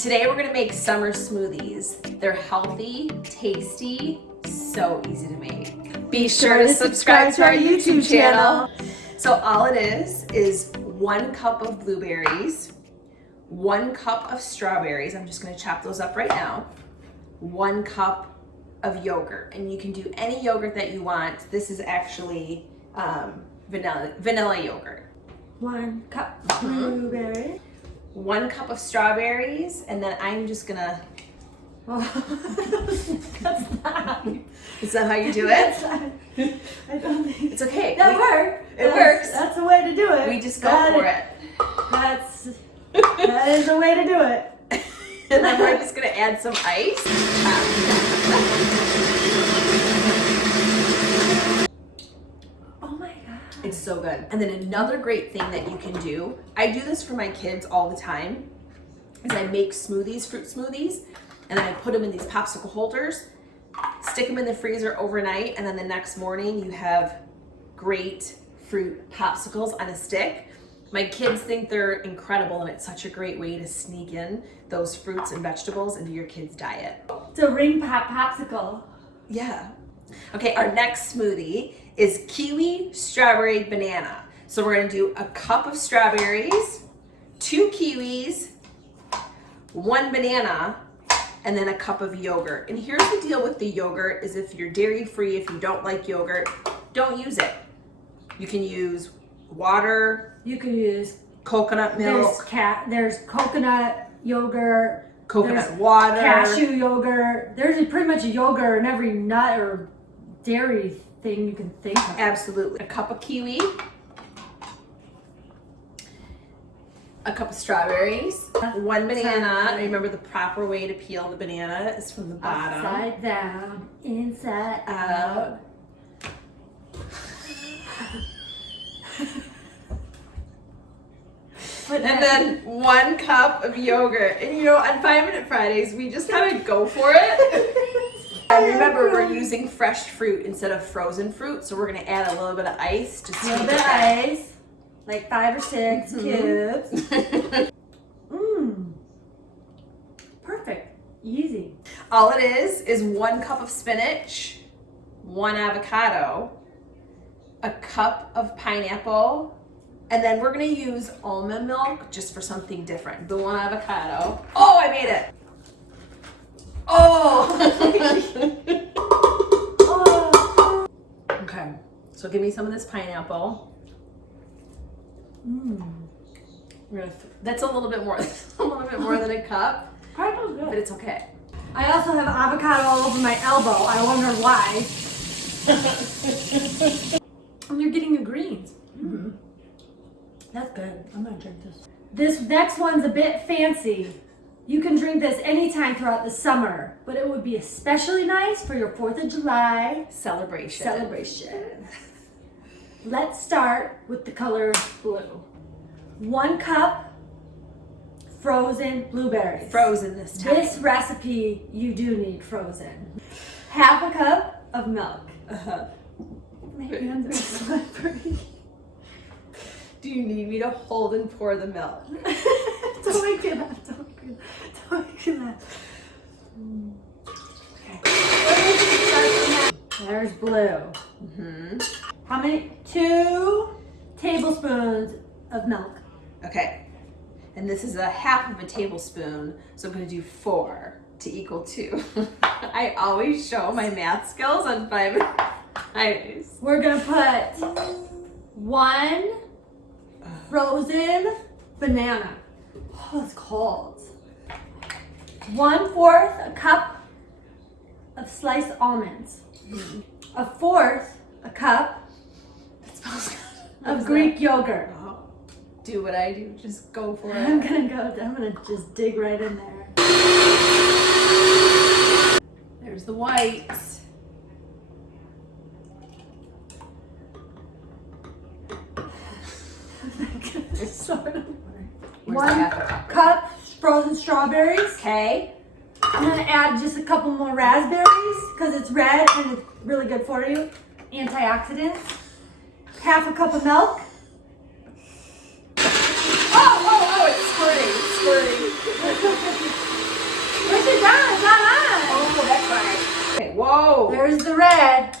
Today we're gonna make summer smoothies. They're healthy, tasty, so easy to make. Be sure to subscribe to our YouTube channel. So all it is 1 cup of blueberries, 1 cup of strawberries. I'm just gonna chop those up right now. 1 cup of yogurt, and you can do any yogurt that you want. This is actually vanilla yogurt. 1 cup blueberry. 1 cup of strawberries, and then I'm just gonna. That's not. Is that how you do it? I don't think It's okay. that works. It works. That's the way to do it. We just go for it. That is the way to do it. And then we're just gonna add some ice. Oh my god. It's so good. And then another great thing that you can do, I do this for my kids all the time, is I make smoothies, fruit smoothies, and then I put them in these popsicle holders, stick them in the freezer overnight, and then the next morning you have great fruit popsicles on a stick. My kids think they're incredible, and it's such a great way to sneak in those fruits and vegetables into your kids' diet. It's a ring pop popsicle. Yeah. Okay, our next smoothie is kiwi, strawberry, banana. So we're gonna do 1 cup of strawberries, 2 kiwis, 1 banana, and then 1 cup of yogurt. And here's the deal with the yogurt is if you're dairy free, if you don't like yogurt, don't use it. You can use water. You can use Coconut milk. There's coconut yogurt. Coconut there's water. Cashew yogurt. There's pretty much a yogurt in every nut or dairy thing you can think of. Absolutely. 1 cup of kiwi. 1 cup of strawberries. 1 banana. Remember, the proper way to peel the banana is from the bottom. Upside down, inside out. And then 1 cup of yogurt. And you know, on 5 Minute Fridays, we just kind of go for it. And remember, we're using fresh fruit instead of frozen fruit, so we're gonna add a little bit of ice to sweeten it. A little bit of ice, like 5 or 6 cubes. Perfect, easy. All it is 1 cup of spinach, 1 avocado, 1 cup of pineapple, and then we're gonna use almond milk just for something different. The 1 avocado. Oh, I made it. Oh. Okay, so give me some of this pineapple. That's a little bit more than 1 cup, Pineapple's good. but it's okay. I also have avocado all over my elbow. I wonder why. And you're getting your greens. That's good. I'm gonna drink this. This next one's a bit fancy. You can drink this anytime throughout the summer, but it would be especially nice for your 4th of July celebration. Let's start with the color blue. 1 cup frozen blueberries. Frozen this time. This recipe, you do need frozen. 1/2 cup of milk. My hands are slippery. Do you need me to hold and pour the milk? Don't make me laugh. Don't make me laugh. Okay. There's blue. How many? 2 tablespoons of milk. Okay. And this is 1/2 of a tablespoon, so I'm going to do 4 to equal 2. I always show my math skills on 5 Minutes. We're going to put 1 frozen banana. Oh, it's cold. 1/4 cup of sliced almonds. 1/4 cup of Greek yogurt. Oh, do what I do. Just go for it. I'm gonna just dig right in there. There's the whites. Where's 1 the half cup frozen strawberries. Okay. I'm gonna add just a couple more raspberries because it's red and it's really good for you. Antioxidants. 1/2 cup of milk. Oh, it's squirting. go. There's the red.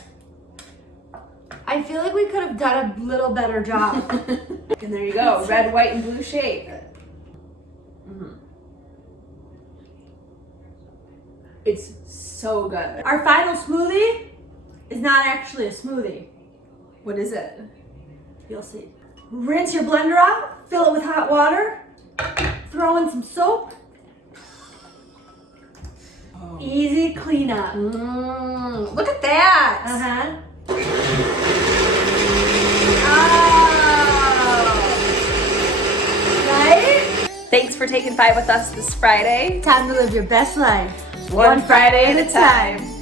I feel like we could have done a little better job. And there you go, red, white, and blue shape. It's so good. Our final smoothie is not actually a smoothie. What is it? You'll see. Rinse your blender out, fill it with hot water, throw in some soap. Oh. Easy cleanup. Look at that. Uh-huh. Oh. Right? Thanks for taking 5 with us this Friday. Time to live your best life. One Friday at a time.